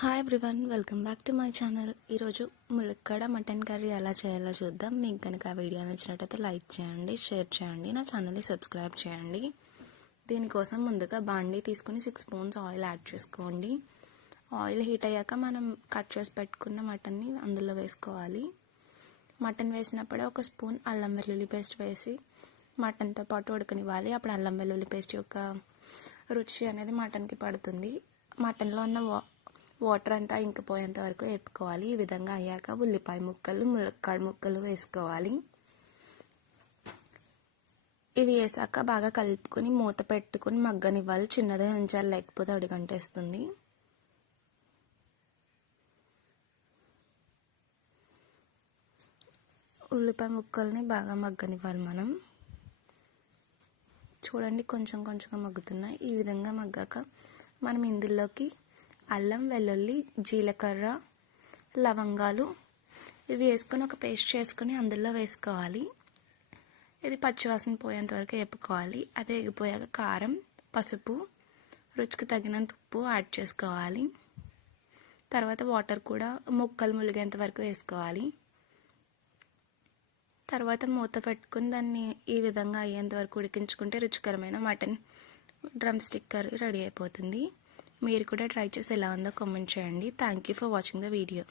Hi everyone, welcome back to my channel. ఈరోజు ములక్కాడ mutton curry ఎలా చేయాలో చూద్దాం. మీకు కనుక ఆ వీడియో నచ్చినట్టయితే లైక్ చేయండి, షేర్ చేయండి, నా ఛానల్ని సబ్స్క్రైబ్ చేయండి. దీనికోసం ముందుగా బాండీ తీసుకుని 6 స్పూన్స్ ఆయిల్ యాడ్ చేసుకోండి. ఆయిల్ హీట్ అయ్యాక మనం కట్ చేసి పెట్టుకున్న మటన్ని అందులో వేసుకోవాలి. మటన్ వేసినప్పుడే 1 స్పూన్ అల్లం వెల్లుల్లి పేస్ట్ వేసి మటన్తో పాటు ఉడకనివ్వాలి. అప్పుడు అల్లం వెల్లుల్లి పేస్ట్ యొక్క రుచి అనేది మటన్కి పడుతుంది. మటన్లో ఉన్న వాటర్ అంతా ఇంకిపోయేంత వరకు వేపుకోవాలి. ఈ విధంగా అయ్యాక ఉల్లిపాయ ముక్కలు, ములక్కాడ ముక్కలు వేసుకోవాలి. ఇవి వేసాక బాగా కలుపుకొని మూత పెట్టుకుని మగ్గనివ్వాలి. చిన్నదే ఉంచాలి, లేకపోతే అడుగంటేస్తుంది. ఉల్లిపాయ ముక్కల్ని బాగా మగ్గనివ్వాలి. మనం చూడండి, కొంచెం కొంచెంగా మగ్గుతున్నాయి. ఈ విధంగా మగ్గాక మనం ఇందులోకి అల్లం వెల్లుల్లి, జీలకర్ర, లవంగాలు ఇవి వేసుకొని ఒక పేస్ట్ చేసుకొని అందులో వేసుకోవాలి. ఇది పచ్చివాసన పోయేంత వరకు వేపుకోవాలి. అదే ఎగిపోయాక కారం, పసుపు, రుచికి తగినంత ఉప్పు యాడ్ చేసుకోవాలి. తర్వాత వాటర్ కూడా ముక్కలు ములిగేంత వరకు వేసుకోవాలి. తర్వాత మూత పెట్టుకుని దాన్ని ఈ విధంగా అయ్యేంత వరకు ఉడికించుకుంటే రుచికరమైన mutton drum stick curry ready అయిపోతుంది. మీరు కూడా ట్రై చేసి ఎలా ఉందో కామెంట్ చేయండి. Thank you for watching the video.